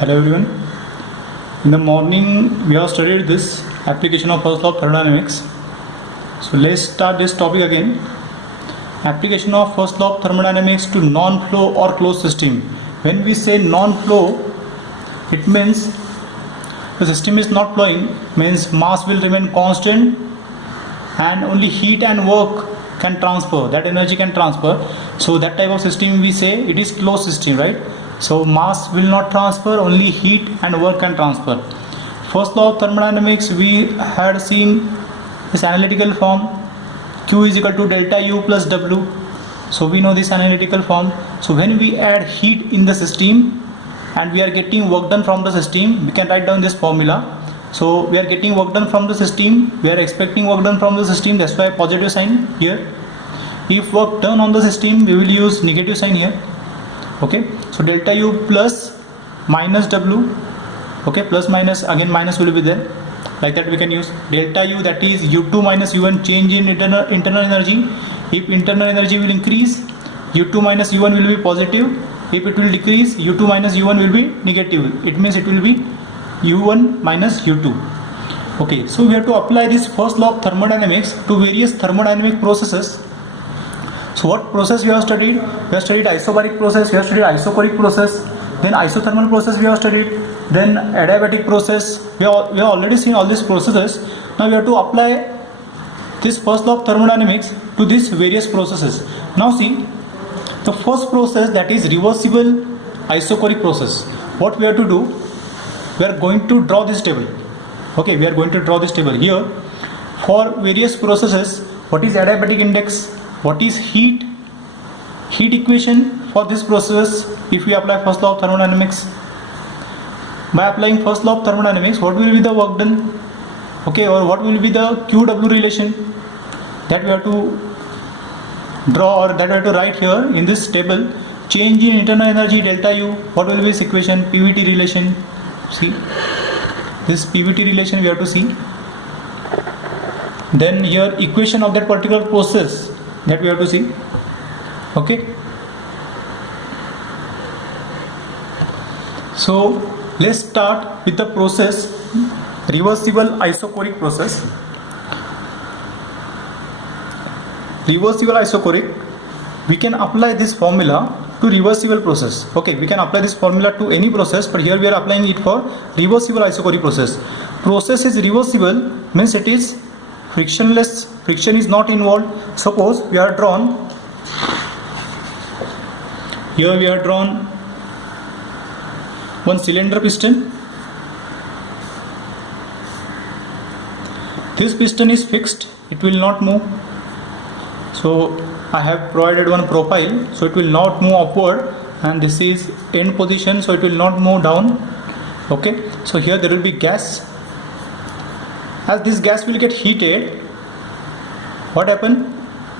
Hello everyone. In the morning we have studied this application of first law of thermodynamics. So let's start this topic again. Application of first law of thermodynamics to non-flow or closed system. When we say non-flow, it means the system is not flowing, means mass will remain constant and only heat and work can transfer, that energy can transfer. So that type of system we say it is closed system, right? So mass will not transfer, only heat and work can transfer. First law of thermodynamics we had seen this analytical form, Q is equal to delta U plus W. So we know this analytical form. So when we add heat in the system and we are getting work done from the system, we can write down this formula. So we are getting work done from the system, we are expecting work done from the system, that's why positive sign here. If work done on the system, we will use negative sign here. Okay, so delta U plus minus W. Okay, plus minus, again minus will be there. Like that we can use delta U, that is U2 minus U1, change in internal energy. If internal energy will increase, U2 minus U1 will be positive. If it will decrease, U2 minus U1 will be negative. It means it will be U1 minus U2. Okay, so we have to apply this first law of thermodynamics to various thermodynamic processes. So what process we have studied? We have studied isobaric process, we have studied isochoric process, then isothermal process we have studied, then adiabatic process. We have already seen all these processes. Now we have to apply this first law of thermodynamics to these various processes. Now see, the first process, that is reversible isochoric process. What we have to do? We are going to draw this table. Okay, we are going to draw this table here for various processes. What is adiabatic index? What is heat equation for this process? If we apply first law of thermodynamics, by applying first law of thermodynamics, what will be the work done? Okay, or what will be the QW relation? That we have to draw, or that we have to write here in this table. Change in internal energy delta U. What will be this equation? PVT relation. See, this PVT relation we have to see. Then here equation of that particular process, that we have to see. Okay, so let's start with the process reversible isochoric process. Reversible isochoric, we can apply this formula to reversible process. Okay, we can apply this formula to any process, but here we are applying it for reversible isochoric process. Process is reversible means it is frictionless, friction is not involved. Suppose we are drawn, here we are drawn one cylinder piston. This piston is fixed, it will not move. So I have provided one profile, so it will not move upward, and this is end position, so it will not move down. Okay, so here there will be gas. As this gas will get heated, what happen?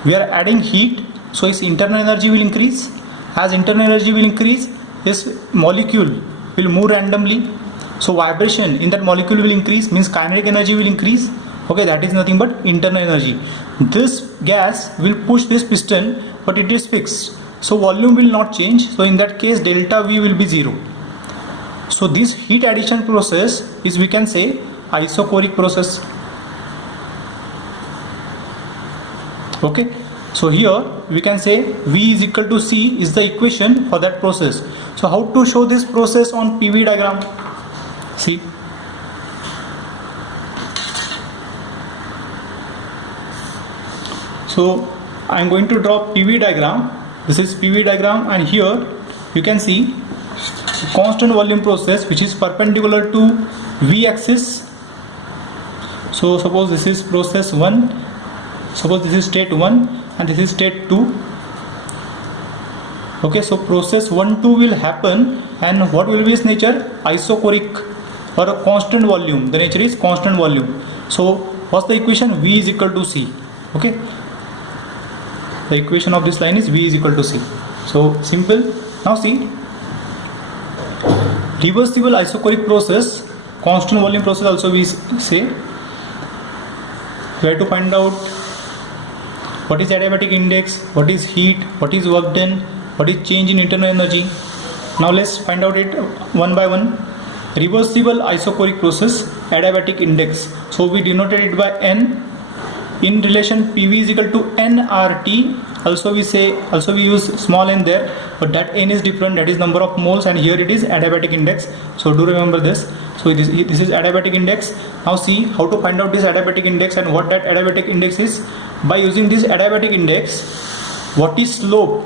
We are adding heat, so its internal energy will increase. As internal energy will increase, this molecule will move randomly. So vibration in that molecule will increase, means kinetic energy will increase. Okay, that is nothing but internal energy. This gas will push this piston, but it is fixed, so volume will not change. So in that case delta V will be 0. So this heat addition process is, we can say, isochoric process. Okay, so here we can say V is equal to C is the equation for that process. So how to show this process on PV diagram? See, so I am going to draw PV diagram. This is PV diagram, and here you can see constant volume process which is perpendicular to V axis. So suppose this is process 1, suppose this is state 1 and this is state 2. Okay, so process 1, 2 will happen, and what will be its nature? Isochoric or a constant volume. The nature is constant volume. So what's the equation? V is equal to C. Okay, the equation of this line is V is equal to C. So simple. Now see, reversible isochoric process, constant volume process also we say. We have to find out what is adiabatic index, what is heat, what is work done, what is change in internal energy. Now let's find out it one by one. reversible isochoric process, adiabatic index. So we denoted it by N. In relation PV is equal to nRT. Also we use small n there, but that n is different, that is number of moles, and here it is adiabatic index. So do remember this. So this is adiabatic index. Now see how to find out this adiabatic index and what that adiabatic index is. By using this adiabatic index, what is slope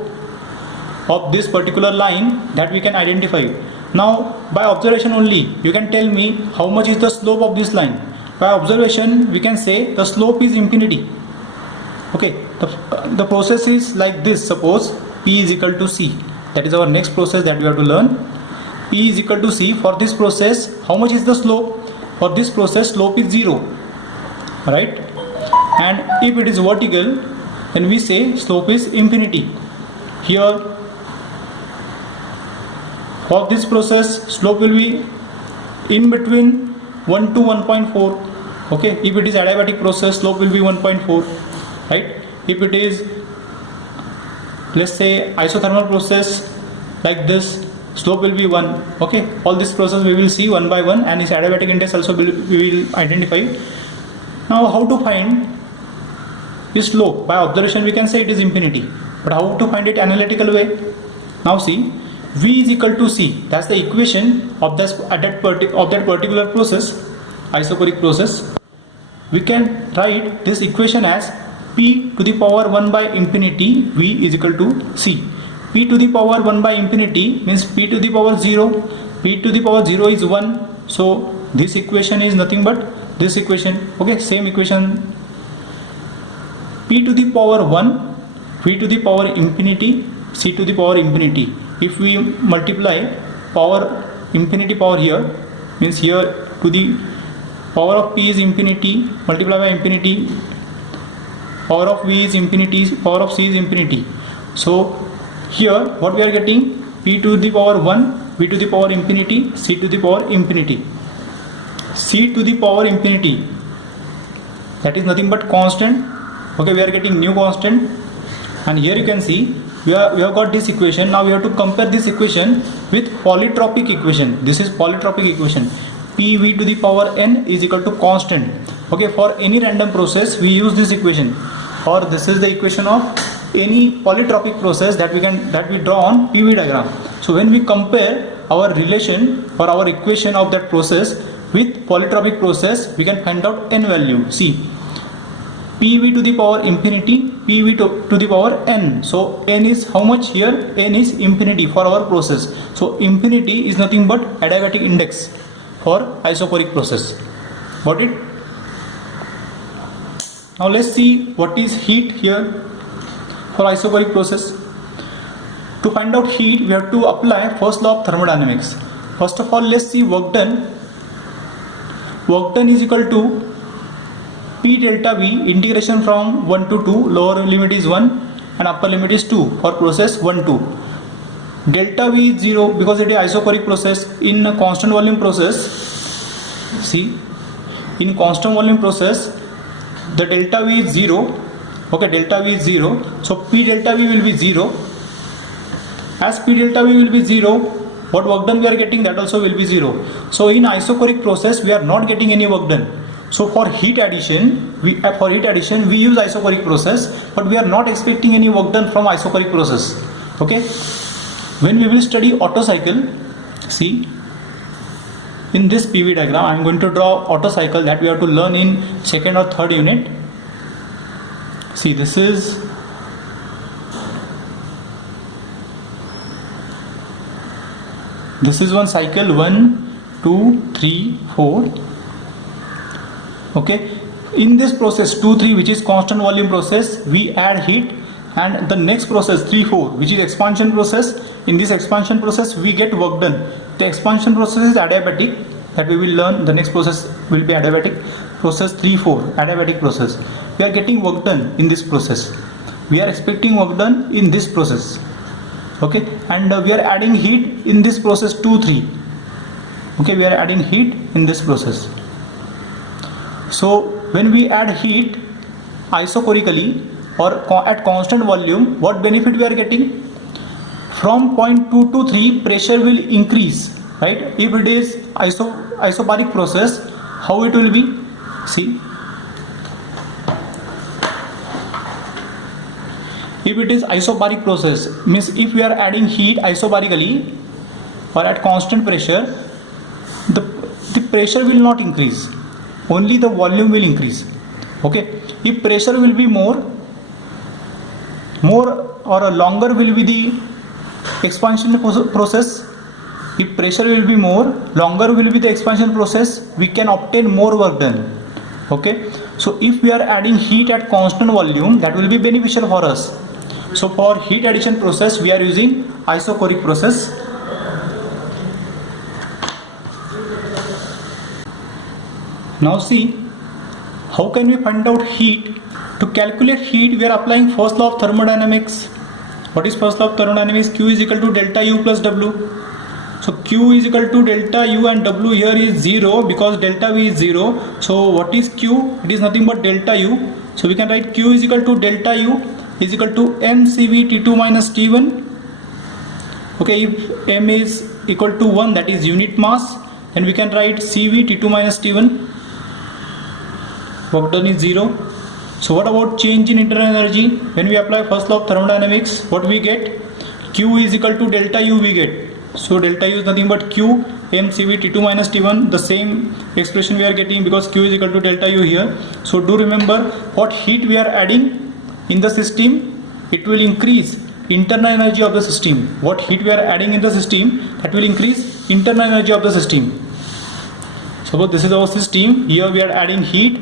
of this particular line, that we can identify. Now by observation only you can tell me how much is the slope of this line. By observation we can say the slope is infinity. Okay, the process is like this. Suppose P is equal to C. That is our next process that we have to learn. P is equal to C. For this process, how much is the slope? For this process, slope is 0, right? And if it is vertical, then we say slope is infinity. Here, for this process, slope will be in between 1 to 1.4. Okay, if it is adiabatic process, slope will be 1.4, right? If it is, let's say, isothermal process like this, slope will be 1. Okay, all this process we will see one by one, and its adiabatic index also we will identify. Now how to find this slope? By observation we can say it is infinity, but how to find it analytical way? Now see, V is equal to C. That's the equation of that particular process, isochoric process. We can write this equation as P to the power 1 by infinity V is equal to C. P to the power 1 by infinity means P to the power 0. P to the power 0 is 1. So this equation is nothing but this equation. Okay, same equation. P to the power 1, V to the power infinity, C to the power infinity. If we multiply power infinity power here, means here to the power of P is infinity, multiply by infinity, power of V is infinity, power of C is infinity. So here what we are getting, P to the power 1, V to the power infinity, C to the power infinity. C to the power infinity, that is nothing but constant. Okay, we are getting new constant, and here you can see we have got this equation. Now we have to compare this equation with polytropic equation. This is polytropic equation. PV to the power n is equal to constant. Okay, for any random process we use this equation, or this is the equation of any polytropic process that we draw on PV diagram. So when we compare our relation or our equation of that process with polytropic process, we can find out n value. See, PV to the power infinity, PV to the power n. So n is how much here? N is infinity for our process. So infinity is nothing but adiabatic index for isochoric process. Got it? Now let's see what is heat here for isochoric process. To find out heat, we have to apply first law of thermodynamics. First of all, let's see work done. Work done is equal to P delta V, integration from 1 to 2, lower limit is 1 and upper limit is 2 for process 1, 2. Delta V is 0 because it is isochoric process. In a constant volume process, see, in constant volume process, the delta V is 0. Okay, delta V is 0. So P delta V will be 0. As P delta V will be 0, what work done we are getting, that also will be 0. So in isochoric process, we are not getting any work done. So for heat addition, we use isochoric process, but we are not expecting any work done from isochoric process. Okay. When we will study Otto cycle, see, in this PV diagram, I am going to draw Otto cycle that we have to learn in second or third unit. See, this is one cycle, 1, 2, 3, 4. Okay, in this process 2, 3, which is constant volume process, we add heat, and the next process 3, 4, which is expansion process. In this expansion process we get work done. The expansion process is adiabatic, that we will learn. The next process will be adiabatic. Process 3, 4, adiabatic process. We are getting work done in this process. We are expecting work done in this process. Okay, and we are adding heat in this process 2, 3. Okay, we are adding heat in this process. So when we add heat isochorically or at constant volume, what benefit we are getting? From point 2 to 3, pressure will increase, right? If it is isobaric process, how it will be? See, if it is isobaric process, means if we are adding heat isobarically or at constant pressure, the pressure will not increase, only the volume will increase. Okay, if pressure will be more or longer will be the expansion process. If pressure will be more, longer will be the expansion process, we can obtain more work done. Okay, so if we are adding heat at constant volume, that will be beneficial for us. So for heat addition process, we are using isochoric process. Now see, how can we find out heat? To calculate heat, we are applying first law of thermodynamics. What is first law of thermodynamics? Q is equal to delta U plus W. So Q is equal to delta U and W here is 0 because delta V is 0. So what is Q? It is nothing but delta U. So we can write Q is equal to delta U is equal to mCV T2 minus T1. Okay, if M is equal to 1, that is unit mass, then we can write CV T2 minus T1. Work done is 0. So what about change in internal energy? When we apply first law of thermodynamics, what we get? Q is equal to delta U we get. So delta U is nothing but Q mCV T2 minus T1, the same expression we are getting because Q is equal to delta U here. So do remember what heat we are adding in the system, it will increase internal energy of the system. What heat we are adding in the system, that will increase internal energy of the system. Suppose this is our system, here we are adding heat,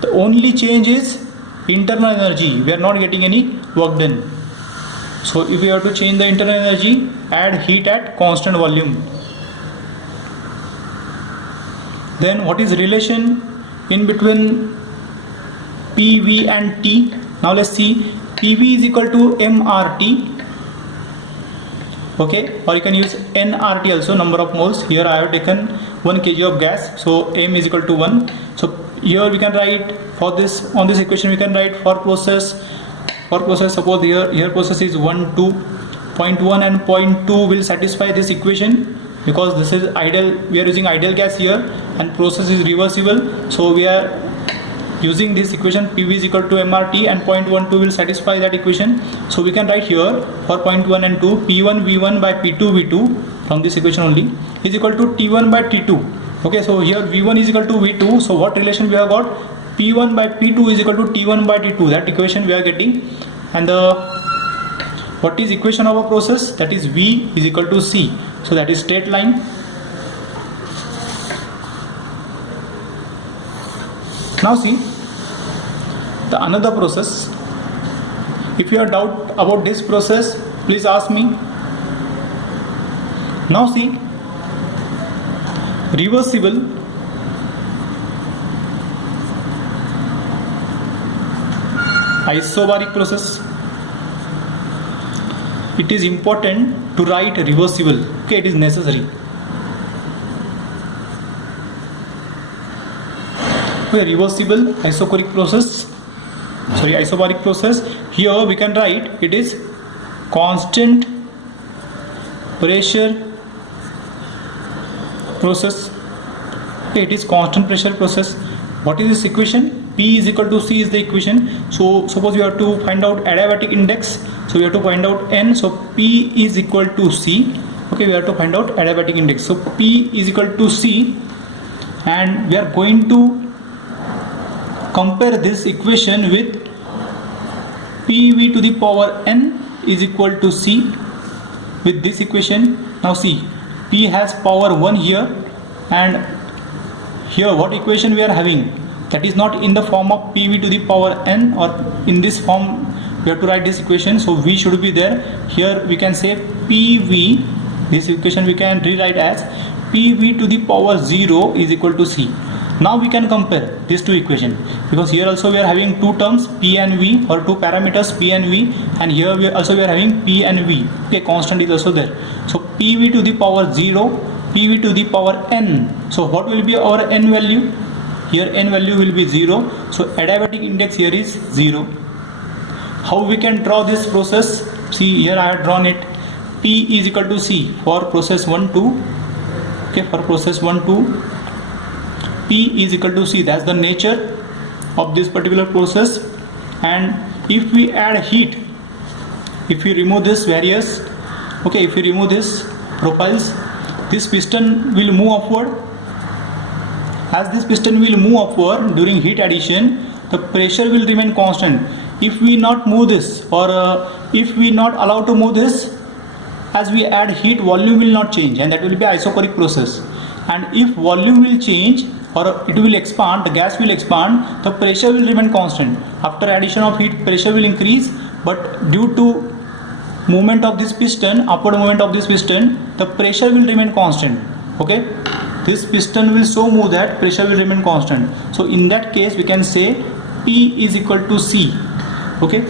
the only change is internal energy, we are not getting any work done. So if we have to change the internal energy, add heat at constant volume. Then what is relation in between PV and T? Now let's see, PV is equal to MRT. Okay, or you can use nRT also, number of moles. Here I have taken 1 kg of gas, so M is equal to 1. So here we can write for this, on this equation we can write for process, suppose here process is 1, 2, 0.1 and 0.2 will satisfy this equation because this is ideal, we are using ideal gas here and process is reversible. So we are using this equation, PV is equal to MRT and 0.12 will satisfy that equation. So we can write here for 0.1 and 2, P1 V1 by P2 V2 from this equation only is equal to T1 by T2. Okay, so here V1 is equal to V2. So what relation we have got? P1 by P2 is equal to T1 by T2. That equation we are getting. And what is equation of a process? That is V is equal to C. So that is straight line. Now see the another process. If you have doubt about this process, please ask me. Now see, reversible isobaric process. It is important to write reversible. Okay, it is necessary. Okay, reversible isobaric process. Here we can write it is constant pressure process. Okay, it is constant pressure process. What is this equation? P is equal to C is the equation. So suppose you have to find out adiabatic index. So you have to find out N. So P is equal to C. Okay, we have to find out adiabatic index. So P is equal to C, and we are going to compare this equation with PV to the power N is equal to C with this equation. Now see, P has power 1 here, and here what equation we are having? That is not in the form of PV to the power N, or in this form we have to write this equation. So V should be there. Here we can say PV, this equation we can rewrite as PV to the power 0 is equal to C. Now we can compare these two equations, because here also we are having two terms P and V, or two parameters P and V, and here we are having P and V. Okay, constant is also there. So PV to the power 0, PV to the power N. So what will be our N value? Here N value will be 0. So adiabatic index here is 0. How we can draw this process? See, here I have drawn it. P is equal to C for process 1, 2. Okay, for process 1 2, P is equal to C. That's the nature of this particular process. And if we add heat, if we remove this various, okay, if we remove this profiles, this piston will move upward. As this piston will move upward during heat addition, the pressure will remain constant. If we not move this, or if we not allow to move this, as we add heat, volume will not change, and that will be isochoric process. And if volume will change or it will expand, the gas will expand, the pressure will remain constant. After addition of heat, pressure will increase, but due to movement of this piston, upward movement of this piston, the pressure will remain constant. Okay, this piston will so move that pressure will remain constant. So in that case we can say P is equal to C. Okay,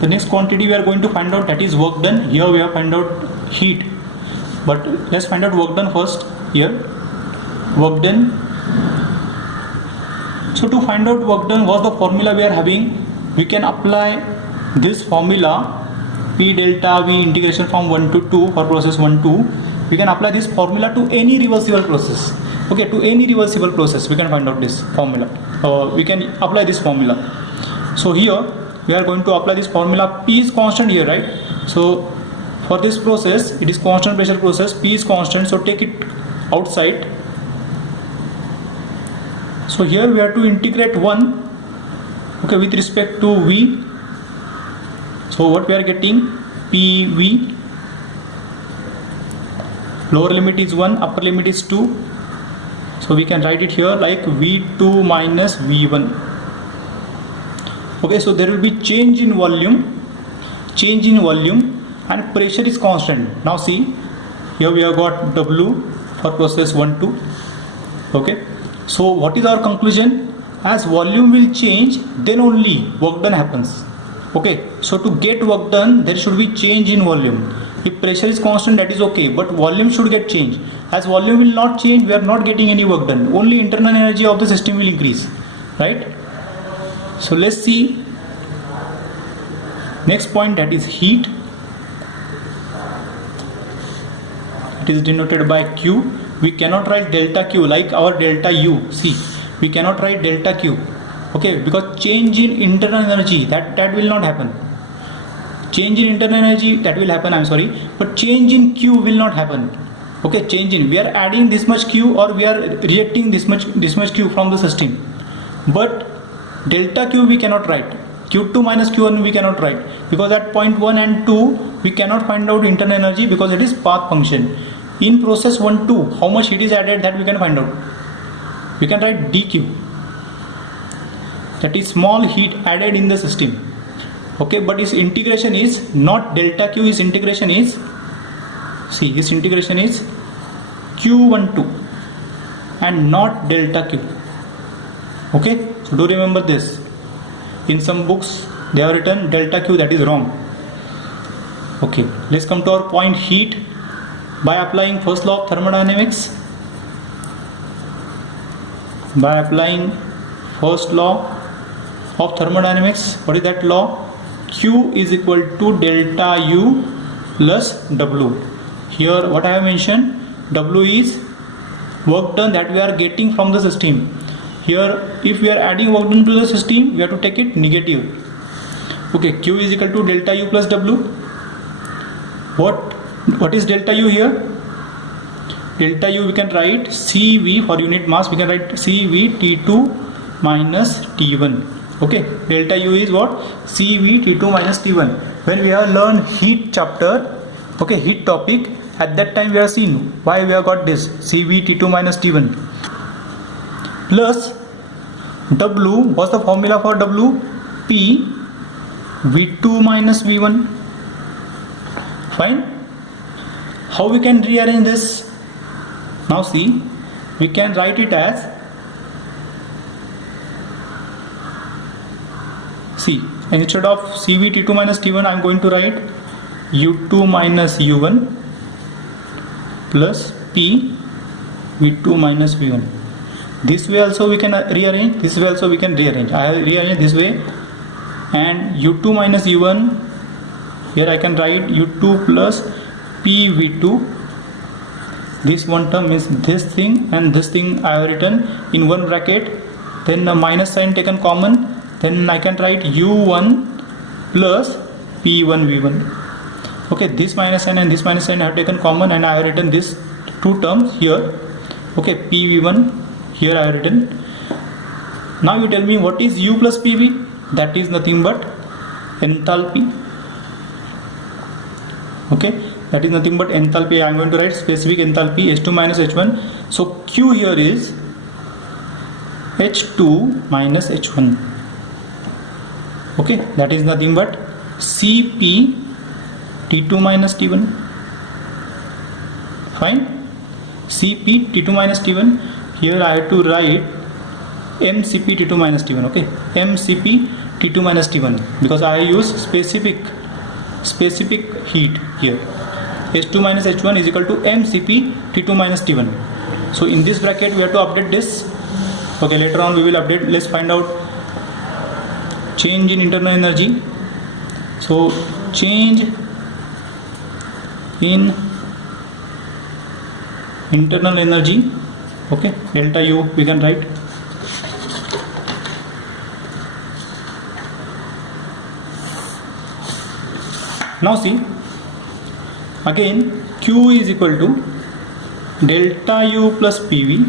the next quantity we are going to find out, that is work done. Here we have find out heat, but let's find out work done first. Here work done. So to find out work done, what's the formula we are having? We can apply this formula, P delta V integration from 1 to 2 for process 1 2. We can apply this formula to any reversible process. Okay, to any reversible process we can find out this formula. We can apply this formula. So here we are going to apply this formula. P is constant here, right? So for this process, it is constant pressure process. P is constant, so take it outside. So here we have to integrate 1, okay, with respect to V. So what we are getting, PV, lower limit is 1, upper limit is 2. So we can write it here like V2 minus V1. Okay, so there will be change in volume, and pressure is constant. Now see, here we have got W for process 1 2. Okay, so what is our conclusion? As volume will change, then only work done happens. Okay, so to get work done, there should be change in volume. If pressure is constant, that is okay, but volume should get changed. As volume will not change, we are not getting any work done. Only internal energy of the system will increase, right? So let's see next point, that is heat. It is denoted by Q. We cannot write delta Q like our delta U. See, we cannot write delta Q. Okay, because change in internal energy, that will not happen. Change in internal energy, that will happen, I'm sorry, but change in Q will not happen. Okay, change in, we are adding this much Q or we are rejecting this much Q from the system, but delta Q we cannot write. Q2 minus Q1 we cannot write, because at point 1 and 2 we cannot find out internal energy because it is path function. In process 1 2, how much heat is added, that we can find out. We can write dQ, that is small heat added in the system. Okay, but its integration is not delta Q, its integration is, see, its integration is Q12 and not delta Q. Okay, so do remember this. In some books they have written delta Q, that is wrong. Okay, let's come to our point, heat. By applying first law of thermodynamics, what is that law? Q is equal to delta U plus W. Here what I have mentioned, W is work done that we are getting from the system. Here if we are adding work done to the system, we have to take it negative. Okay, Q is equal to delta U plus W. What is delta U here? Delta U we can write CV for unit mass, we can write CV T2 minus T1. Okay, delta U is what? CV T2 minus T1. When we have learned heat chapter, okay, heat topic, at that time we have seen why we have got this CV T2 minus T1 plus W. What's the formula for W? P V2 minus V1. Fine. How we can rearrange this? Now see, we can write it as, see, instead of CV T2 minus T1, I am going to write U2 minus U1 plus P V2 minus V1. This way also we can rearrange, this way also we can rearrange. I have rearranged this way, and U2 minus U1, here I can write U2 plus PV2 this one term means this thing and this thing I have written in one bracket, then a minus sign taken common, then I can write u1 plus p1 v1. Okay, this minus sign and this minus sign I have taken common and I have written this two terms here. Okay, pv1 here I have written. Now you tell me what is u plus pv? That is nothing but enthalpy. Okay, that is nothing but enthalpy. I am going to write specific enthalpy H2 minus H1. So Q here is H2 minus H1. Okay, that is nothing but Cp T2 minus T1. Fine. Cp T2 minus T1. Here I have to write mCp T2 minus T1. Okay, mCp T2 minus T1 because I use specific heat here. H2 minus H1 is equal to mCp T2 minus T1. So in this bracket we have to update this. Okay, later on we will update. Let's find out change in internal energy. So change in internal energy. Okay, delta U we can write. Now see, again Q is equal to delta U plus PV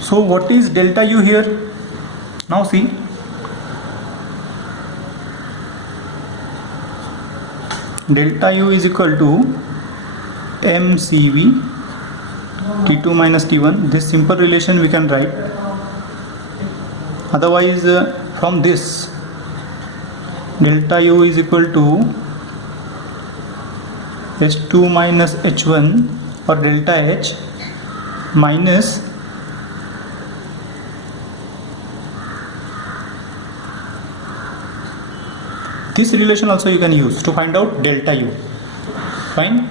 so what is delta U here? Now see, delta U is equal to mCV T2 minus T1. This simple relation we can write. Otherwise from this delta U is equal to H2 minus H1 or delta H minus this relation also you can use to find out delta U. Fine.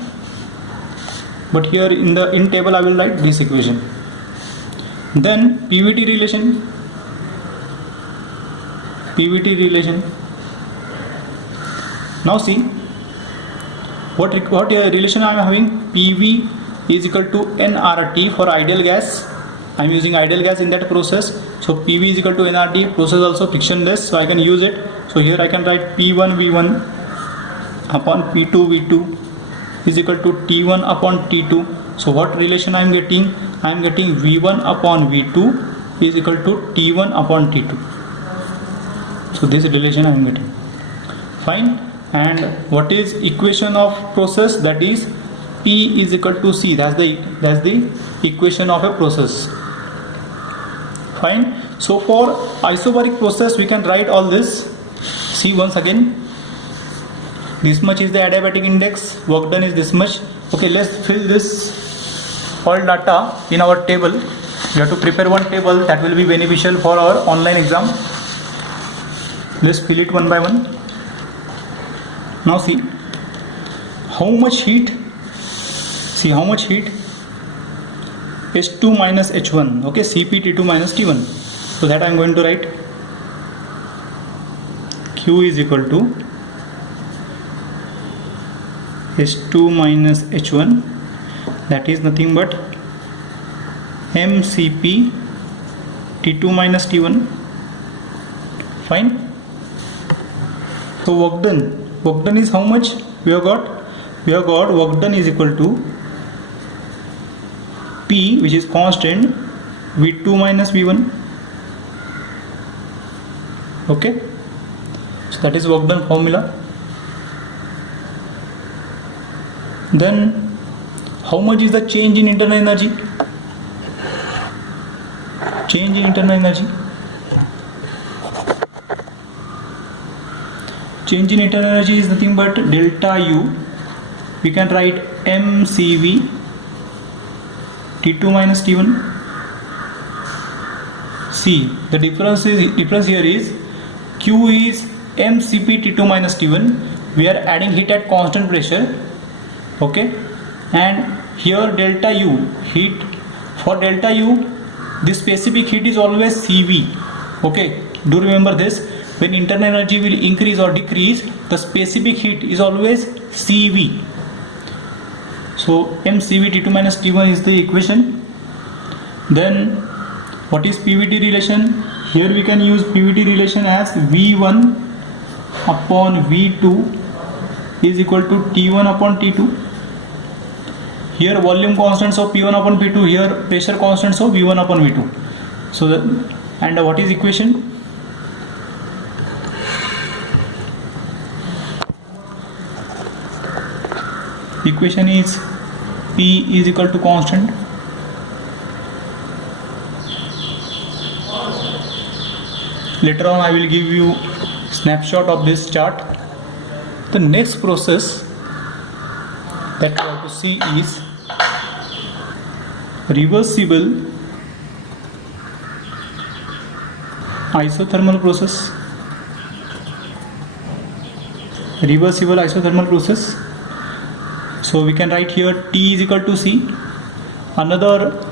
But here in table I will write this equation. Then PVT relation. Now see what relation I am having. PV is equal to nRT for ideal gas. I am using ideal gas in that process. So PV is equal to nRT. Process also frictionless, so I can use it. So here I can write P1 V1 upon P2 V2 is equal to T1 upon T2. So what relation I am getting? I am getting V1 upon V2 is equal to T1 upon T2. So this relation I am getting. Fine. And what is equation of process? That is P is equal to C. That's the equation of a process. Fine. So for isobaric process we can write all this. See once again. This much is the adiabatic index. Work done is this much. Okay, let's fill this all data in our table. We have to prepare one table that will be beneficial for our online exam. Let's fill it one by one. Now see how much heat. See how much heat. H2 minus H1. Okay, Cp T2 minus T1. So that I am going to write. Q is equal to H2 minus H1. That is nothing but mCp T2 minus T1. Fine. So work done is how much we have got work done is equal to P, which is constant, V2 minus V1. Okay, so that is work done formula. Then how much is the change in internal energy? Change in internal energy. Change in internal energy is nothing but delta U. We can write mCV T2 minus T1. See, the difference here is Q is mCp T2 minus T1. We are adding heat at constant pressure. Okay, and here delta U, heat. For delta U, this specific heat is always Cv. Okay, do remember this. when internal energy will increase or decrease, the specific heat is always CV. So mCV T2 minus T1 is the equation. Then what is PVT relation? Here we can use PVT relation as V1 upon V2 is equal to T1 upon T2. Here volume constants of P1 upon P2, here pressure constants of V1 upon V2. So and what is equation? Equation is P is equal to constant. Later on I will give you snapshot of this chart. The next process that you have to see is reversible isothermal process. Reversible isothermal process. So we can write here T is equal to C. Another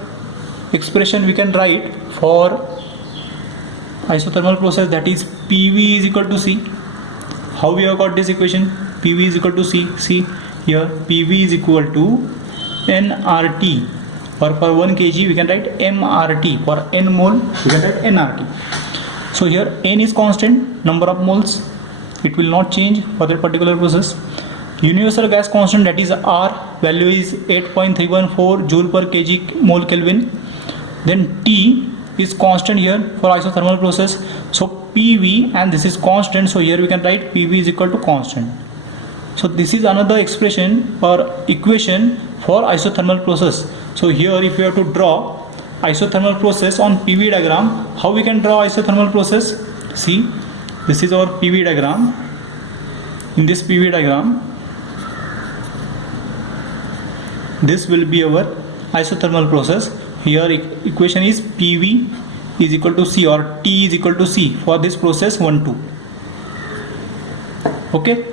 expression we can write for isothermal process, that is PV is equal to C. How we have got this equation? PV is equal to C. See here, PV is equal to nRT, or for 1 kg we can write mRT. For n mole we can write nRT. So here n is constant, number of moles, it will not change for that particular process. Universal gas constant, that is R, value is 8.314 joule per kg mole Kelvin. Then T is constant here for isothermal process. So PV, and this is constant, so here we can write PV is equal to constant. So this is another expression or equation for isothermal process. So here if you have to draw isothermal process on PV diagram, how we can draw isothermal process? See, this is our PV diagram. In this PV diagram, this will be our isothermal process. Here equation is PV is equal to C, or T is equal to C for this process 1, 2. Okay.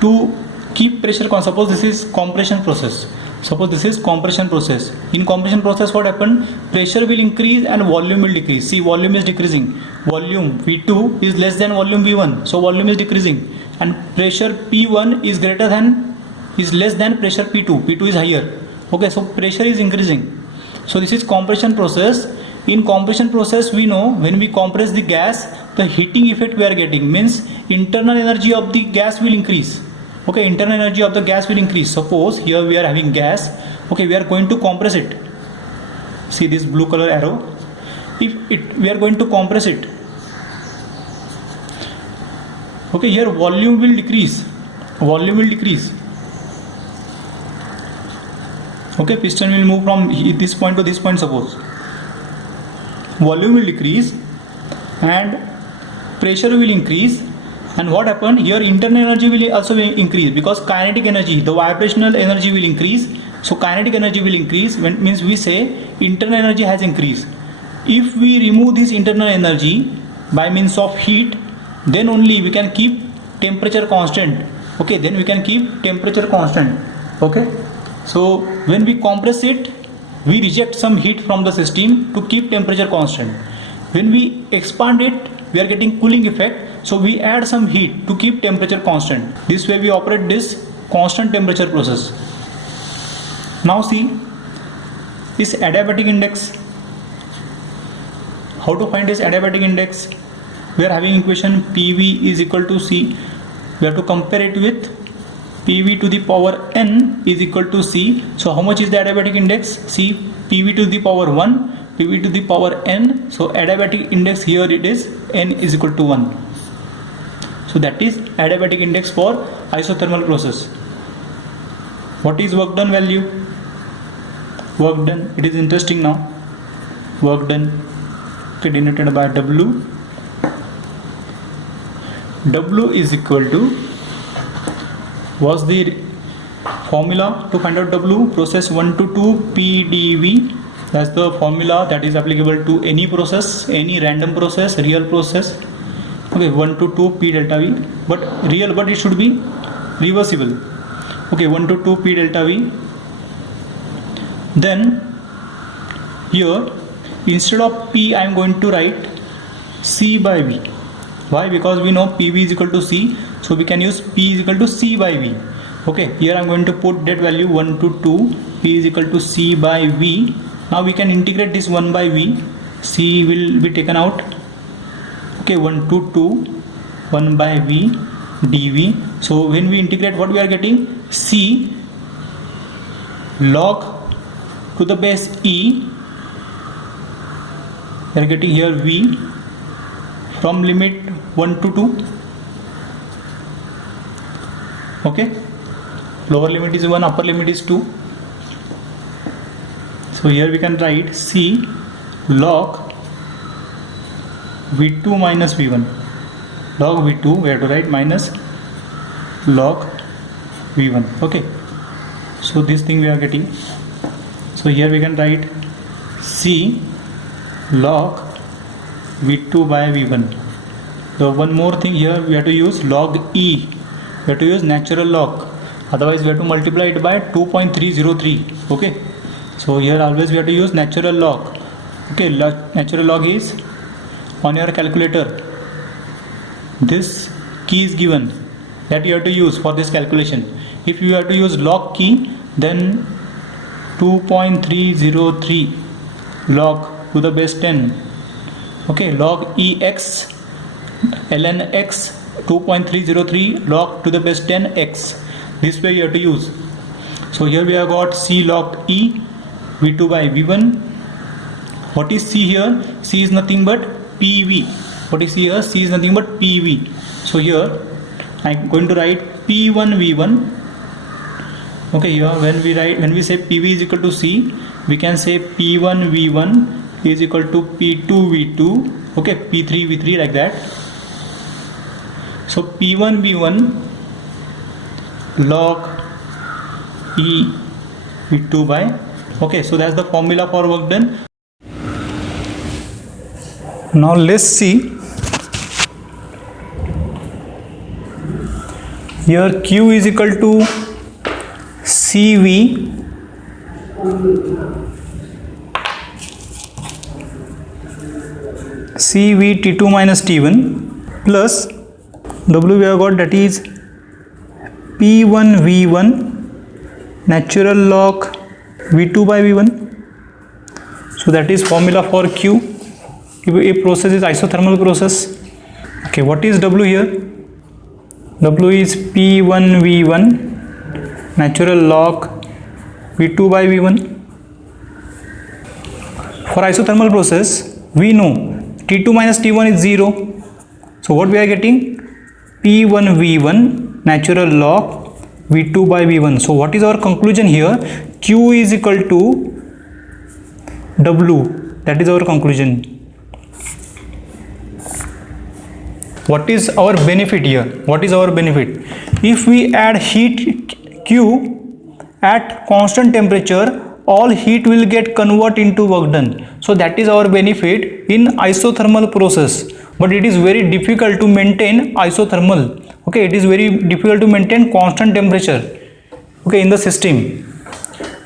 To keep pressure, suppose this is compression process. Suppose this is compression process. In compression process, what happened? Pressure will increase and volume will decrease. See, volume is decreasing. Volume V2 is less than volume V1, so volume is decreasing. And pressure P1 is less than pressure P2. P2 is higher. Okay, so pressure is increasing. So this is compression process. In compression process, we know when we compress the gas, the heating effect we are getting means internal energy of the gas will increase. Okay, internal energy of the gas will increase. Suppose here we are having gas. Okay, we are going to compress it. See this blue color arrow. We are going to compress it. Okay, here volume will decrease. Volume will decrease. Okay, piston will move from this point to this point, suppose. Volume will decrease and pressure will increase. And what happened here, internal energy will also increase, because kinetic energy, the vibrational energy will increase. So kinetic energy will increase, means we say internal energy has increased. If we remove this internal energy by means of heat, then only we can keep temperature constant. Okay, then we can keep temperature constant. Okay, so when we compress it, we reject some heat from the system to keep temperature constant. When we expand it, we are getting cooling effect, so we add some heat to keep temperature constant. This way we operate this constant temperature process. Now see this adiabatic index. How to find this adiabatic index? We are having equation PV is equal to C. We have to compare it with PV to the power n is equal to C. So how much is the adiabatic index? See, PV to the power 1, PV to the power n. So adiabatic index here it is n is equal to 1. So that is adiabatic index for isothermal process. What is work done value? Work done, it is interesting now. Work done, okay, denoted by W. W is equal to, what's the formula to find out W? Process 1 to 2 PdV. That's the formula that is applicable to any process, any random process, real process. Okay, 1 to 2 P delta V, but real, but it should be reversible. Okay, 1 to 2 P delta V. Then here instead of P I am going to write C by V. Why? Because we know PV is equal to C, so we can use P is equal to C by V. Okay, here I am going to put that value 1 to 2, P is equal to C by V. Now we can integrate this 1 by V, C will be taken out. Okay, 1 to 2, 1 by V dV. So when we integrate, what we are getting? C log to the base E, we are getting here V from limit 1 to 2. Okay, lower limit is 1, upper limit is 2. So here we can write C log V2 minus V1. Log V2 we have to write minus log V1. Okay, so this thing we are getting. So here we can write C log V2 by V1. So one more thing, here we have to use log E. We have to use natural log. Otherwise we have to multiply it by 2.303. Okay. So here always we have to use natural log. Okay. Natural log is on your calculator. This key is given that you have to use for this calculation. If you have to use log key, then 2.303 log to the base 10. Okay, log ex ln x 2.303 log to the base 10 x. This way you have to use. So here we have got C log e v2 by v1. What is C here? C is nothing but PV. What is C here? C is nothing but PV. So here I am going to write P1 V1. Okay, here when we say PV is equal to C, we can say P1 V1 is equal to P2 V2. Okay, P3 V3 like that. So P1 V1 log E V2 by. Okay, so that's the formula for work done. Now let's see. Here Q is equal to CV T2 minus T1 plus W we have got, that is P1 V1 natural log V2 by V1. So that is formula for Q. If a process is isothermal process. Okay, what is W here? W is P1 V1 natural log V2 by V1. For isothermal process, we know T2 minus T1 is 0. So what we are getting? P1 V1 natural log V2 by V1. So what is our conclusion here? Q is equal to W. That is our conclusion. What is our benefit here? What is our benefit? If we add heat Q at constant temperature, all heat will get converted into work done. So that is our benefit in isothermal process. But it is very difficult to maintain isothermal. Okay, it is very difficult to maintain constant temperature. Okay, in the system.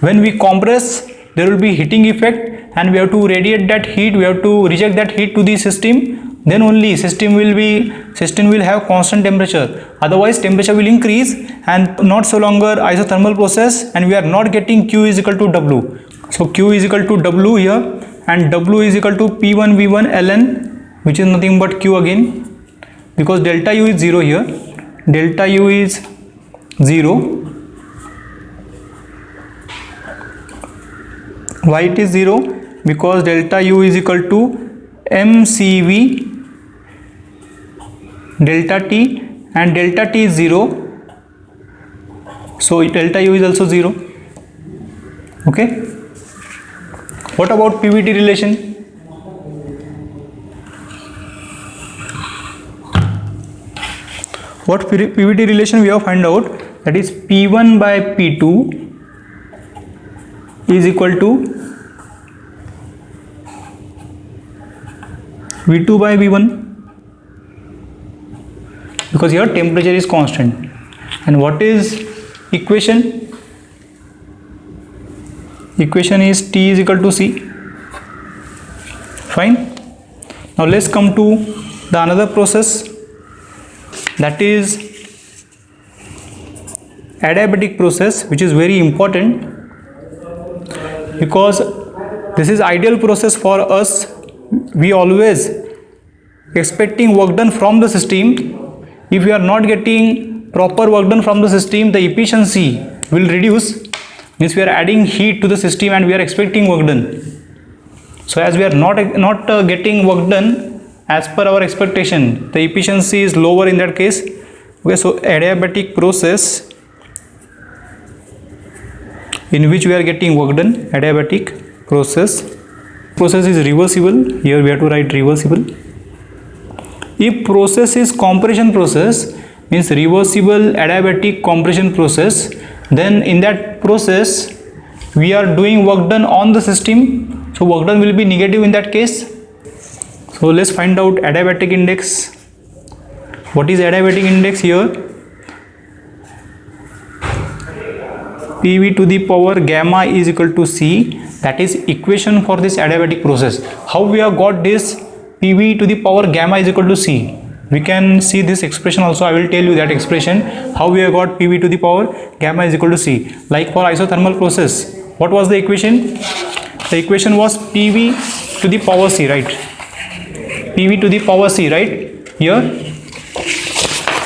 When we compress, there will be heating effect, and we have to radiate that heat. We have to reject that heat to the system. Then only system will have constant temperature. Otherwise temperature will increase and not so longer isothermal process, and we are not getting Q is equal to W. So Q is equal to W here, and W is equal to P1 V1 ln, which is nothing but Q again, because delta U is 0 here. Delta U is 0. Why it is 0? Because delta U is equal to mCV delta T, and delta T is 0. So delta U is also 0. Okay. What about PVT relation? What PVT relation we have found out? That is P1 by P2 is equal to V2 by V1, because here temperature is constant. And what is equation? Equation is T is equal to C. Fine. Now let's come to the another process, that is adiabatic process, which is very important because this is ideal process for us. We always expecting work done from the system. If we are not getting proper work done from the system, the efficiency will reduce. Means we are adding heat to the system and we are expecting work done. So as we are not getting work done as per our expectation, the efficiency is lower in that case. Okay, so adiabatic process in which we are getting work done, adiabatic process is reversible. Here we have to write reversible. If process is compression process, means reversible adiabatic compression process, then in that process we are doing work done on the system, so work done will be negative in that case. So let's find out adiabatic index. What is adiabatic index here? PV to the power gamma is equal to C. That is equation for this adiabatic process. How we have got this PV to the power gamma is equal to C? We can see this expression also. I will tell you that expression, how we have got PV to the power gamma is equal to C. Like for isothermal process, what was the equation? The equation was PV to the power C, right? PV to the power C, right? Here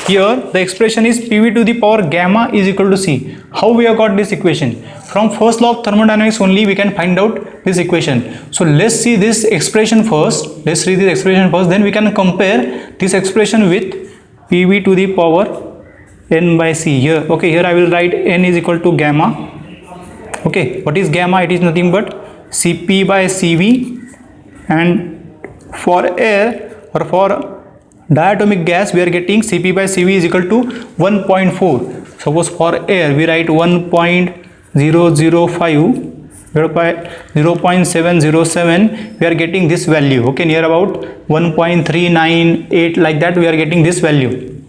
the expression is PV to the power gamma is equal to C. How we have got this equation? From first law of thermodynamics only we can find out this equation. So let's see this expression first. Let's read this expression first. Then we can compare this expression with PV to the power N by C. Here, okay, here I will write N is equal to gamma. Okay, what is gamma? It is nothing but Cp by Cv, and for air or for diatomic gas we are getting Cp by Cv is equal to 1.4. Suppose for air we write 1.005 divided by 0.707, we are getting this value. Okay, near about 1.398, like that we are getting this value.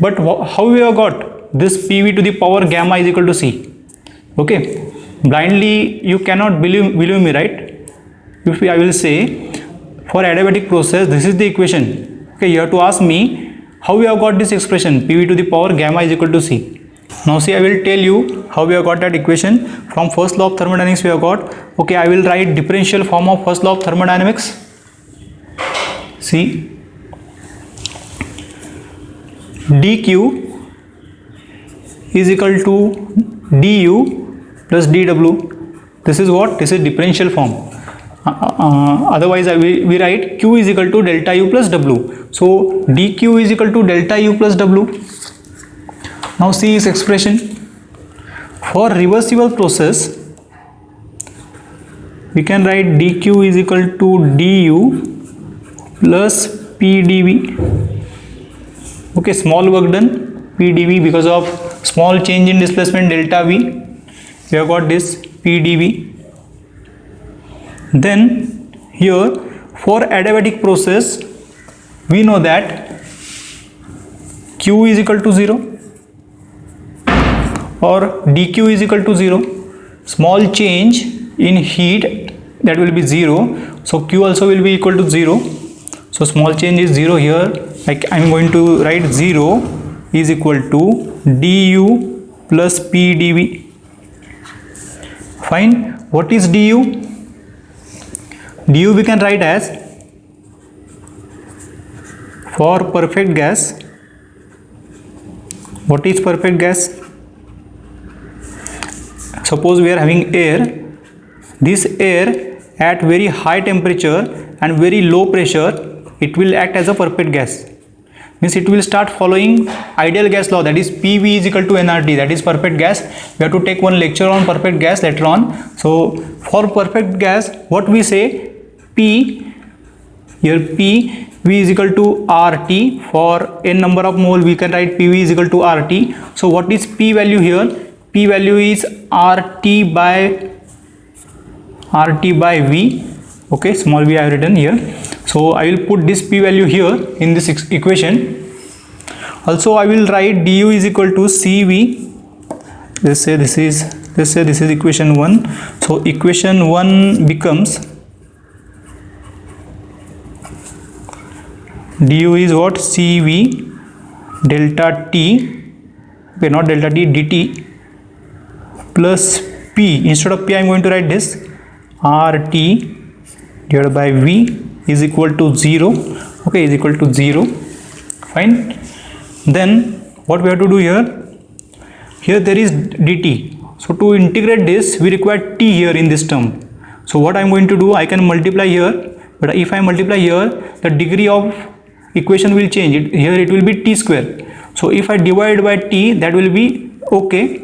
But how we have got this PV to the power gamma is equal to C? Okay, blindly you cannot believe me, right? If I will say for adiabatic process this is the equation. Okay, you have to ask me how we have got this expression PV to the power gamma is equal to C. Now see, I will tell you how we have got that equation. From first law of thermodynamics we have got, okay, I will write differential form of first law of thermodynamics. See, dq is equal to du plus dw. This is what? This is differential form. Otherwise we write q is equal to delta u plus w. So dq is equal to delta u plus w. Now see this expression. For reversible process we can write dq is equal to du plus pdv. Okay, small work done pdv, because of small change in displacement delta v, we have got this pdv. Then here for adiabatic process we know that q is equal to 0 or dq is equal to 0. Small change in heat, that will be 0, so q also will be equal to 0. So small change is 0 here. Like I am going to write 0 is equal to du plus pdv. Fine. What is du? Du we can write as, for perfect gas, what is perfect gas? Suppose we are having air. This air at very high temperature and very low pressure, it will act as a perfect gas. Means it will start following ideal gas law, that is PV is equal to nRT, that is perfect gas. We have to take one lecture on perfect gas later on. So for perfect gas what we say, P, here P, V is equal to RT. For n number of mole we can write PV is equal to RT. So what is P value here? P value is RT by V. Okay, small v I have written here. So I will put this P value here in this equation. Also I will write du is equal to CV. Let's say this is equation 1. So equation 1 becomes du is what? Cv delta t, okay, not delta t, dt plus p. Instead of p I am going to write this RT divided by V is equal to 0. Okay, is equal to 0. Fine. Then what we have to do here? Here there is dt. So to integrate this, we require t here in this term. So what I am going to do, I can multiply here, but if I multiply here, the degree of equation will change. Here it will be t square. So if I divide by t, that will be okay.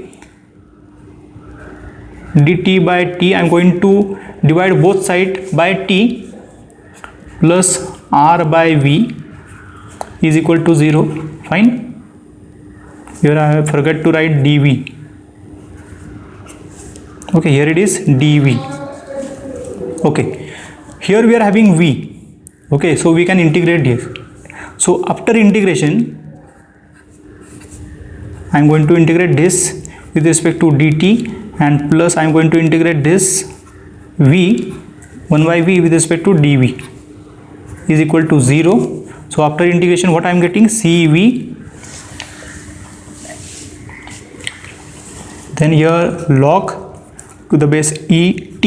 dt by t, I am going to divide both sides by t plus r by v is equal to 0. Fine. Here I have forgot to write dv. Okay, here it is dv. Okay, here we are having v. Okay, so we can integrate this. So after integration, I am going to integrate this with respect to dt, and plus I am going to integrate this v, 1 by v with respect to dv is equal to 0. So after integration, what I am getting? Cv, then here log to the base et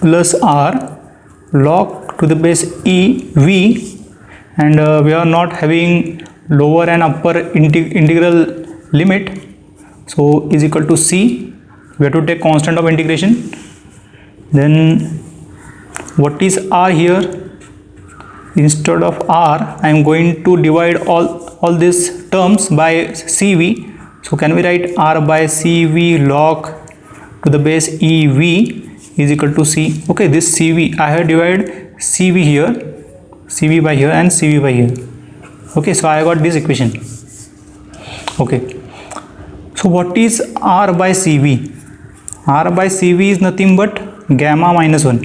plus r log to the base ev, and we are not having lower and upper integral limit, so is equal to c. We have to take constant of integration. Then what is r here? Instead of r, I am going to divide all these terms by cv. So can we write r by cv log to the base ev is equal to c. Okay, this cv, I have divided cv here, cv by here and cv by here. Okay, so I got this equation. Okay, so what is r by cv? R by cv is nothing but gamma minus 1.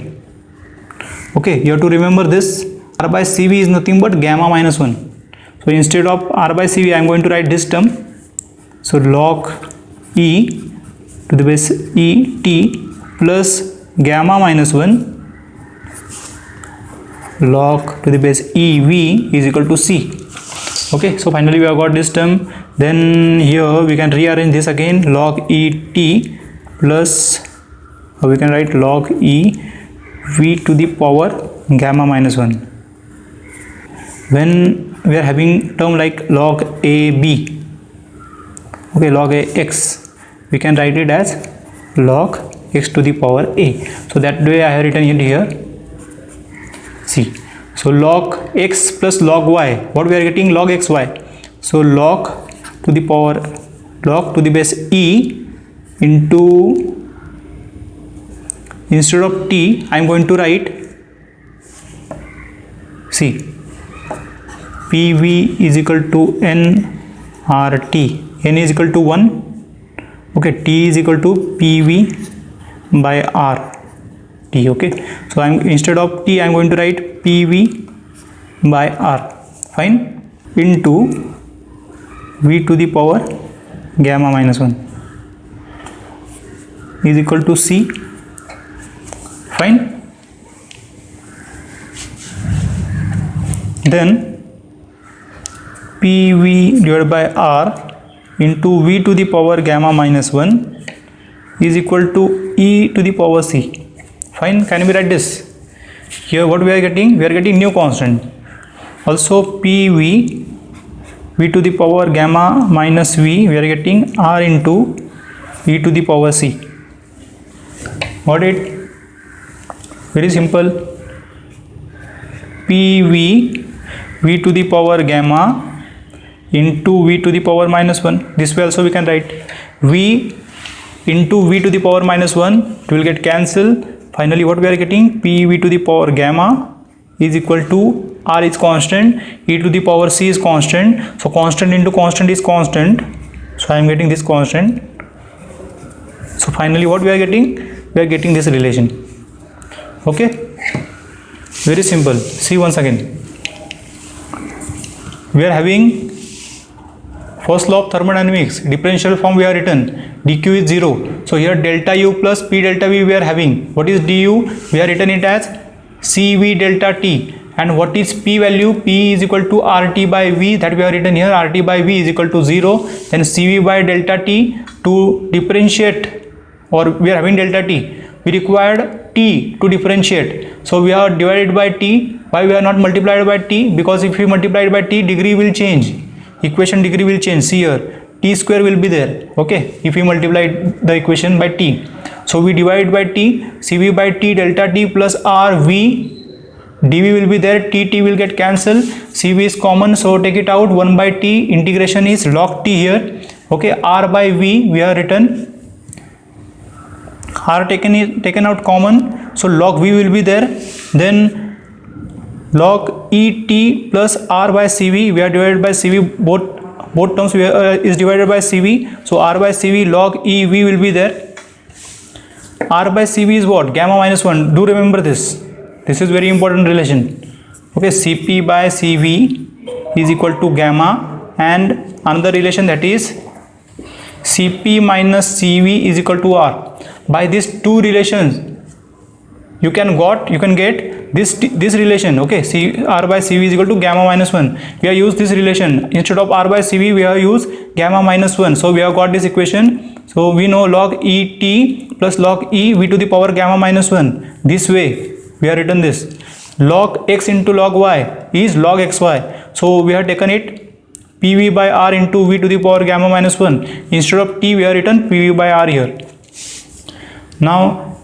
Okay, you have to remember this. R by cv is nothing but gamma minus 1. So instead of r by cv, I am going to write this term. So log e to the base et plus gamma minus 1 log to the base ev is equal to c. Okay, so finally we have got this term. Then here we can rearrange this again, log et plus, we can write log e v to the power gamma minus 1. When we are having term like log ab, okay, log x, we can write it as log x to the power a. So that way I have written it here. See, so log x plus log y, what we are getting? Log xy. So log to the power, log to the base e into, instead of t, I am going to write, see, pv is equal to nRT. N is equal to 1. Okay, t is equal to pv by r t. Okay, so I am, instead of t, I am going to write pv by r. Fine. Into v to the power gamma minus 1 is equal to c. Fine. Then pv divided by r into v to the power gamma minus 1 is equal to e to the power c. Fine. Can we write this? Here what we are getting? We are getting new constant. Also pv v to the power gamma minus v, we are getting r into e to the power c. Got it? Very simple. pv v to the power gamma into v to the power minus 1. This way also we can write v into v to the power minus 1, it will get cancelled. Finally what we are getting? pv to the power gamma is equal to, r is constant, e to the power c is constant, so constant into constant is constant, so I am getting this constant. So finally what we are getting? We are getting this relation. Okay, very simple. See once again, we are having first law of thermodynamics, differential form we have written, dq is 0. So here delta u plus p delta v we are having. What is du? We have written it as CV delta t. And what is P value? P is equal to RT by V, that we have written here. RT by V is equal to 0. Then CV by delta t. To differentiate, or we are having delta t, we required t to differentiate. So we are divided by t. Why we are not multiplied by t? Because if we multiply it by t, degree will change. Equation degree will change. See here, t square will be there. Okay, if we multiply the equation by t. So we divide by t. CV by t delta t plus RV. dv will be there, t will get cancelled, cv is common, so take it out. 1 by t, integration is log t here. Okay, r by v we have written, r taken out common, so log v will be there. Then log et plus r by cv, we are divided by cv, both terms is divided by cv, so r by cv log ev will be there. R by cv is what? Gamma minus 1. Do remember this. This is very important relation. Okay, Cp by Cv is equal to gamma, and another relation, that is Cp minus Cv is equal to R. By these two relations, you can get this relation. Okay, R by Cv is equal to gamma minus 1. We have used this relation. Instead of R by Cv, we have used gamma minus 1. So we have got this equation. So we know log Et plus log E v to the power gamma minus 1. This way we have written this. Log x into log y is log xy. So we have taken it PV by R into v to the power gamma minus 1. Instead of t, we have written PV by R here. Now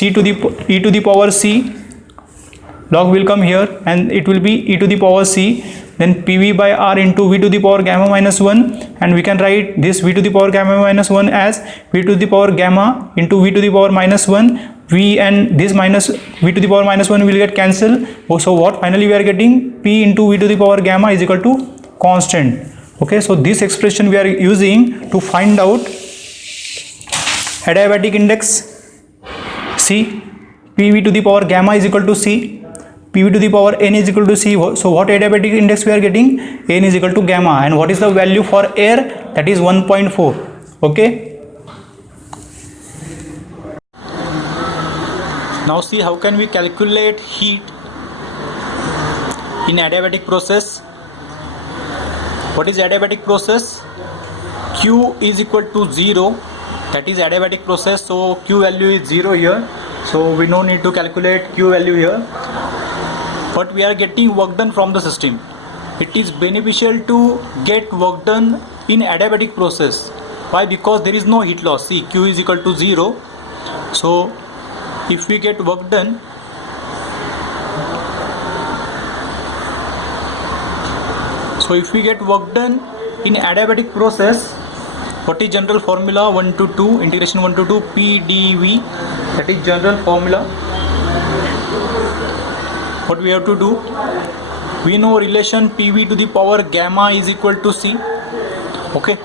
e to the power c, log will come here and it will be e to the power c. Then PV by R into v to the power gamma minus 1, and we can write this v to the power gamma minus 1 as v to the power gamma into v to the power minus 1. V and this minus v to the power minus 1 will get cancelled. So what finally we are getting? P into v to the power gamma is equal to constant. Okay, so this expression we are using to find out adiabatic index. See, PV to the power gamma is equal to C, PV to the power n is equal to C. So what adiabatic index we are getting? N is equal to gamma. And what is the value for air? That is 1.4. Okay. Now see how can we calculate heat in adiabatic process. What is adiabatic process? Q is equal to 0. That is adiabatic process. So Q value is 0 here. So we no need to calculate Q value here. But we are getting work done from the system. It is beneficial to get work done in adiabatic process. Why? Because there is no heat loss. See, Q is equal to 0. So if we get work done, in adiabatic process, what is general formula? 1 to 2 integration 1 to 2 P dV. That is general formula. What we have to do? We know relation PV to the power gamma is equal to C. Okay.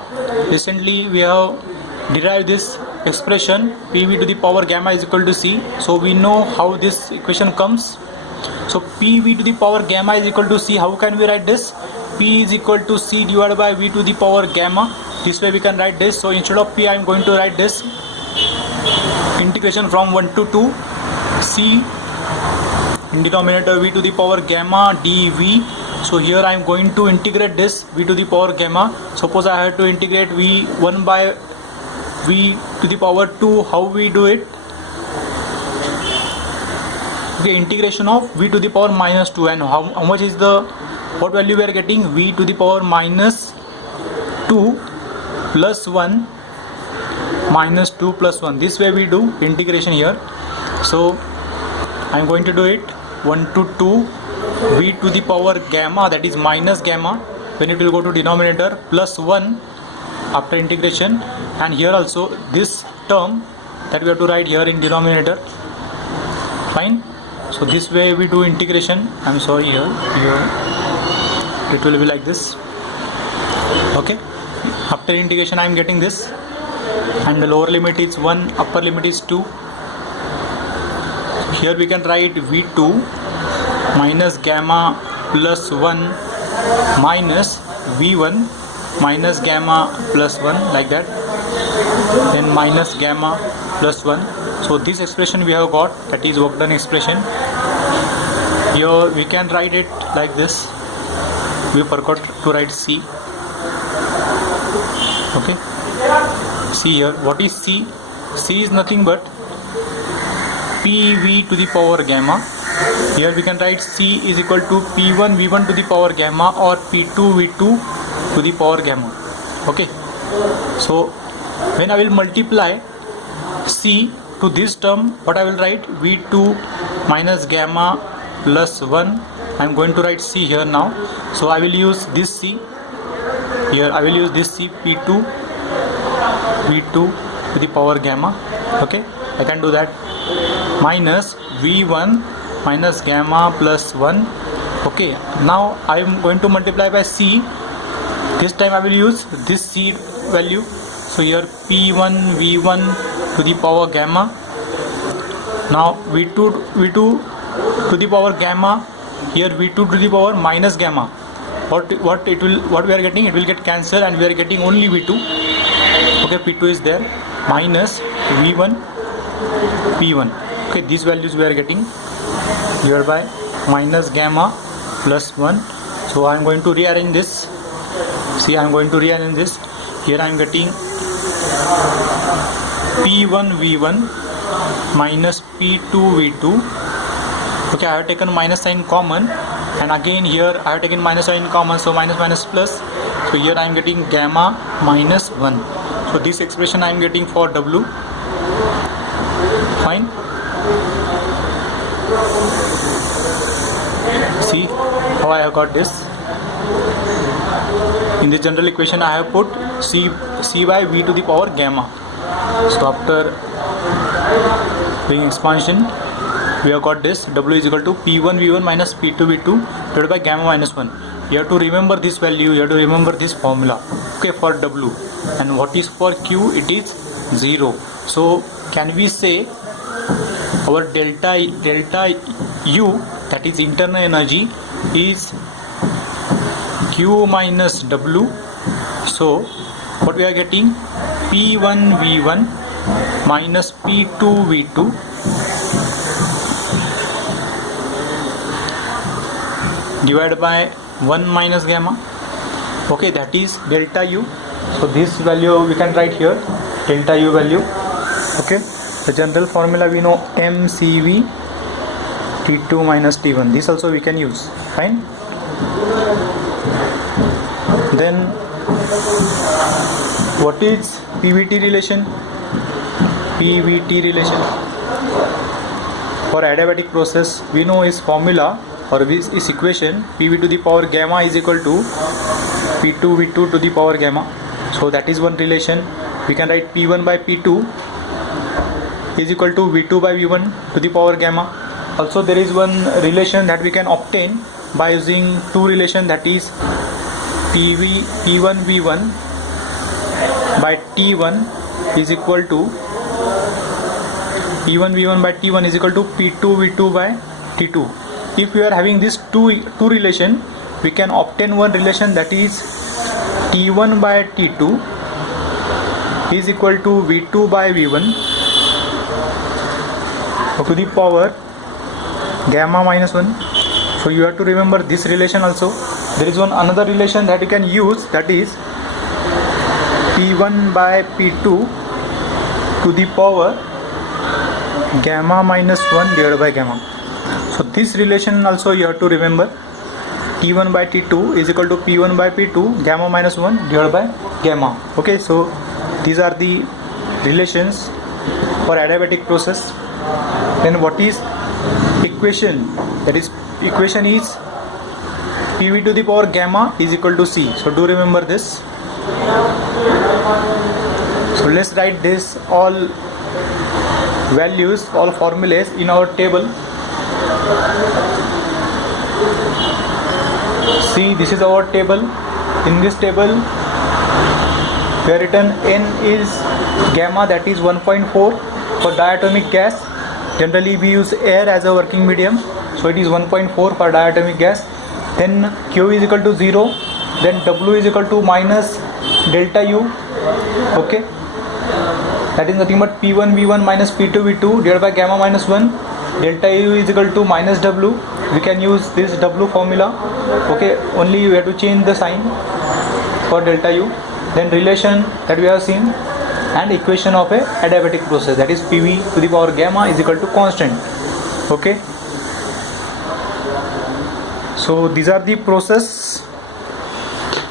Recently we have derived this expression PV to the power gamma is equal to C. So we know how this equation comes. So PV to the power gamma is equal to C. How can we write this? P is equal to C divided by V to the power gamma. This way we can write this. So instead of P, I am going to write this integration from 1 to 2 C in denominator V to the power gamma dV. So here I am going to integrate this V to the power gamma. Suppose I have to integrate V1 by V to the power 2. How we do it? The integration of V to the power minus 2, and how much is the, what value we are getting? V to the power minus 2 plus 1 minus 2 plus 1. This way we do integration here. So I am going to do it 1 to 2 V to the power gamma, that is minus gamma, when it will go to denominator, plus 1 after integration, and here also this term that we have to write here in denominator. Fine. So this way we do integration. I'm sorry, here it will be like this. Okay. After integration I am getting this, and the lower limit is 1, upper limit is 2. Here we can write V2 minus gamma plus 1 minus V1 minus gamma plus 1, like that, then minus gamma plus 1. So this expression we have got, that is work done expression. here we can write it like this. We forgot to write C. Okay, see here, what is C? C is nothing but PV to the power gamma. Here we can write C is equal to P1 V1 to the power gamma or P2 V2 to the power gamma. Okay, so when I will multiply C to this term, what I will write? V2 minus gamma plus 1. I am going to write C here now. So I will use this C. Here I will use this C, P2 V2 to the power gamma. Okay, I can do that. Minus V1 minus gamma plus 1. Okay, now I am going to multiply by C. This time I will use this C value. So here P1 V1 to the power gamma. Now V2 to the power gamma. Here V2 to the power minus gamma. What we are getting? It will get cancelled and we are getting only V2. Okay, P2 is there. Minus V1 P1. Okay, these values we are getting hereby. Minus gamma plus 1. So I am going to rearrange this. See, I am going to rearrange this. Here I am getting P1 V1 minus P2 V2. Okay, I have taken minus sign common, and again here I have taken minus sign common, so minus minus plus. So here I am getting gamma minus 1. So this expression I am getting for W. Fine. See how I have got this. In the general equation I have put C by V to the power gamma. So after doing expansion, we have got this. W is equal to P1 V1 minus P2 V2 divided by gamma minus 1. You have to remember this value, you have to remember this formula. Okay, for W. And what is for Q? It is 0. So can we say our delta U, that is internal energy, is Q minus W. So what we are getting? P1 V1 minus P2 V2 divided by 1 minus gamma. Okay, that is delta U. So this value we can write here, delta U value. Okay, the general formula we know, MCV T2 minus T1. This also we can use. Fine. Then what is PVT relation? PVT relation for adiabatic process, we know its formula or this is equation. PV to the power gamma is equal to P2 V2 to the power gamma. So that is one relation. We can write P1 by P2 is equal to V2 by V1 to the power gamma. Also there is one relation that we can obtain by using two relation, that is P1 V1 by T1 is equal to P1 V1 by T1 is equal to P2 V2 by T2. If we are having this two relation, we can obtain one relation, that is T1 by T2 is equal to V2 by V1 to the power gamma minus 1. So you have to remember this relation also. There is one another relation that you can use, that is P1 by P2 to the power gamma minus 1 divided by gamma. So this relation also you have to remember. T1 by T2 is equal to P1 by P2 gamma minus 1 divided by gamma. Okay, so these are the relations for adiabatic process. Then what is equation? That is, equation is PV to the power gamma is equal to C. So do remember this. So let's write this all values, all formulas in our table. See, this is our table. In this table we have written N is gamma, that is 1.4 for diatomic gas. Generally we use air as a working medium, so it is 1.4 for diatomic gas. Then Q is equal to 0. Then W is equal to minus delta U. Okay, that is nothing but P1 V1 minus P2 V2 divided by gamma minus 1. Delta U is equal to minus W. we can use this W formula. Okay, only we have to change the sign for delta U, then relation that we have seen, and equation of a adiabatic process, that is PV to the power gamma is equal to constant. Okay, so these are the process.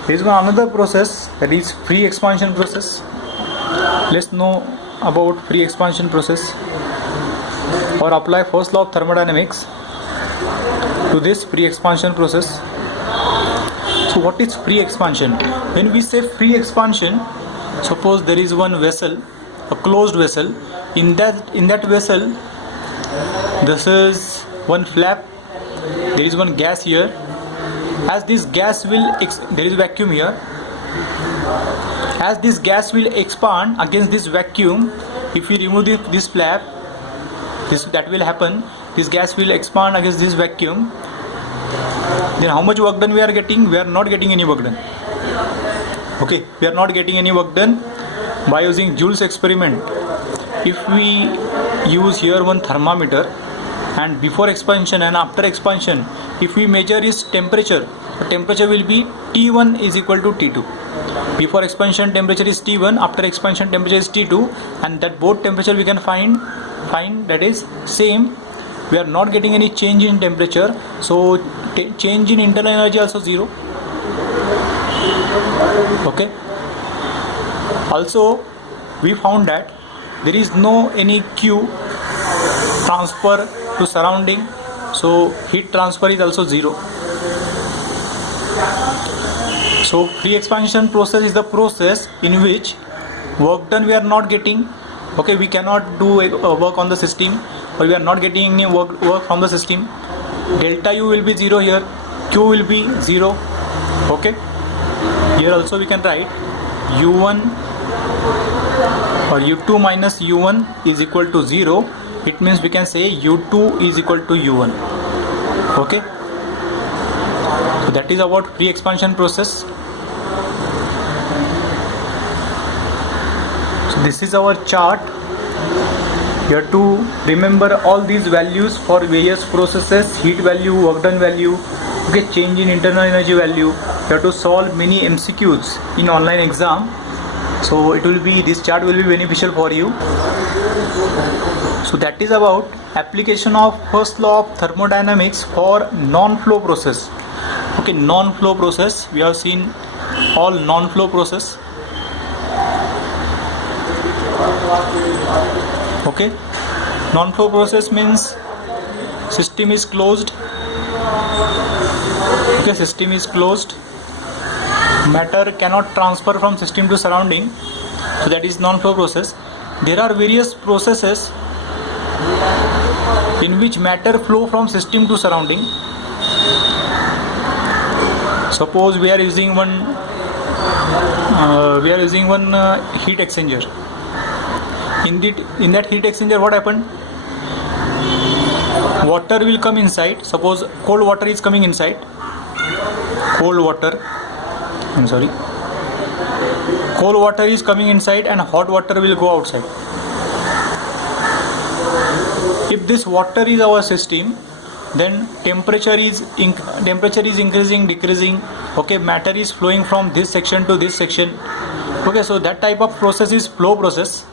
There is one another process, that is free expansion process. Let's know about free expansion process or apply first law of thermodynamics to this free expansion process. So what is free expansion? When we say free expansion, suppose there is one vessel, a closed vessel. In that vessel, this is one flap, there is one gas here. As this gas will there is vacuum here. As this gas will expand against this vacuum, if we remove this flap, that will happen. This gas will expand against this vacuum. Then how much work done we are getting? We are not getting any work done. Okay, we are not getting any work done by using Joule's experiment. If we use here one thermometer, and before expansion and after expansion, if we measure its temperature, the temperature will be T1 is equal to T2. Before expansion temperature is T1, after expansion temperature is T2, and that both temperature we can find that is same. We are not getting any change in temperature, so change in internal energy also 0. Okay, also we found that there is no any Q transfer to surrounding, so heat transfer is also 0. So free expansion process is the process in which work done we are not getting. Okay, we cannot do work on the system, or we are not getting any work from the system. Delta U will be 0 here, Q will be 0. Okay, here also we can write U1 or U2 minus U1 is equal to 0. It means we can say U2 is equal to U1. Okay, so that is about free expansion process. So this is our chart. You have to remember all these values for various processes: heat value, work done value, okay, change in internal energy value. You have to solve many MCQs in online exam, so this chart will be beneficial for you. So that is about application of first law of thermodynamics for non-flow process. Okay, non-flow process, we have seen all non-flow process. Okay, non-flow process means system is closed. Okay, system is closed, matter cannot transfer from system to surrounding, so that is non-flow process. There are various processes in which matter flow from system to surrounding. Suppose we are using one heat exchanger. In that heat exchanger, what happened? Water will come inside. Suppose cold water is coming inside. Cold water is coming inside, and hot water will go outside. If this water is our system, then temperature is increasing, decreasing. Okay, matter is flowing from this section to this section. Okay, so that type of process is flow process.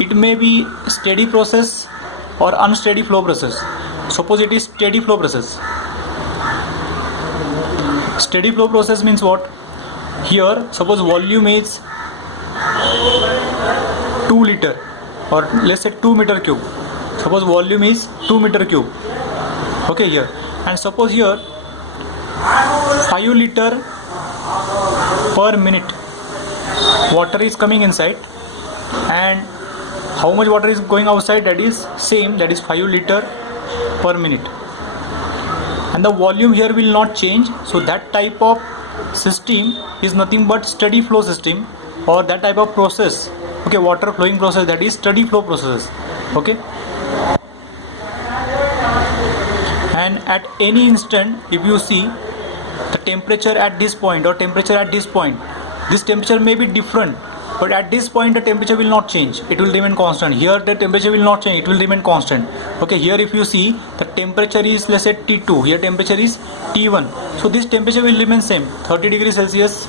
It may be steady process or unsteady flow process. Suppose it is steady flow process. Steady flow process means what? Here, suppose volume is 2 liter, or let's say 2 meter cube. Suppose volume is 2 meter cube. Okay, here, and suppose here 5 liter per minute water is coming inside, and how much water is going outside? That is same, that is 5 liter per minute, and the volume here will not change. So that type of system is nothing but steady flow system, or that type of process, okay, water flowing process, that is steady flow process. Okay, and at any instant, if you see the temperature at this point or temperature at this point, this temperature may be different. but at this point the temperature will not change, it will remain constant. Here the temperature will not change, it will remain constant. Okay, here if you see the temperature is, let's say T2, here temperature is T1, so this temperature will remain same, 30 degrees Celsius.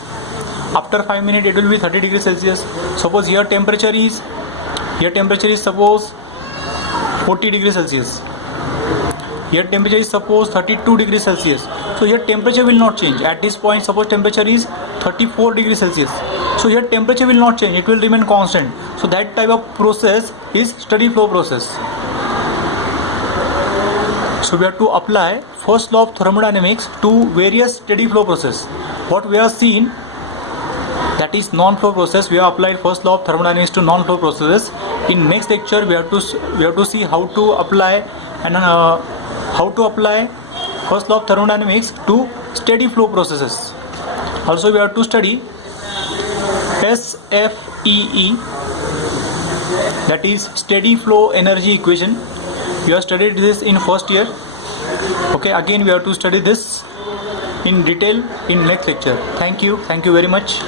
After 5 minutes it will be 30 degrees Celsius. Suppose here temperature is suppose 40 degrees Celsius. Here temperature is suppose 32 degrees Celsius. So here temperature will not change. At this point suppose temperature is 34 degrees Celsius. So here temperature will not change, it will remain constant. So that type of process is steady flow process. So we have to apply first law of thermodynamics to various steady flow process. What we have seen, that is non-flow process. We have applied first law of thermodynamics to non-flow processes. In next lecture we have to see how to apply first law of thermodynamics to steady flow processes. Also we have to study SFEE, that is steady flow energy equation. You have studied this in first year. Okay, again we have to study this in detail in next lecture. Thank you very much.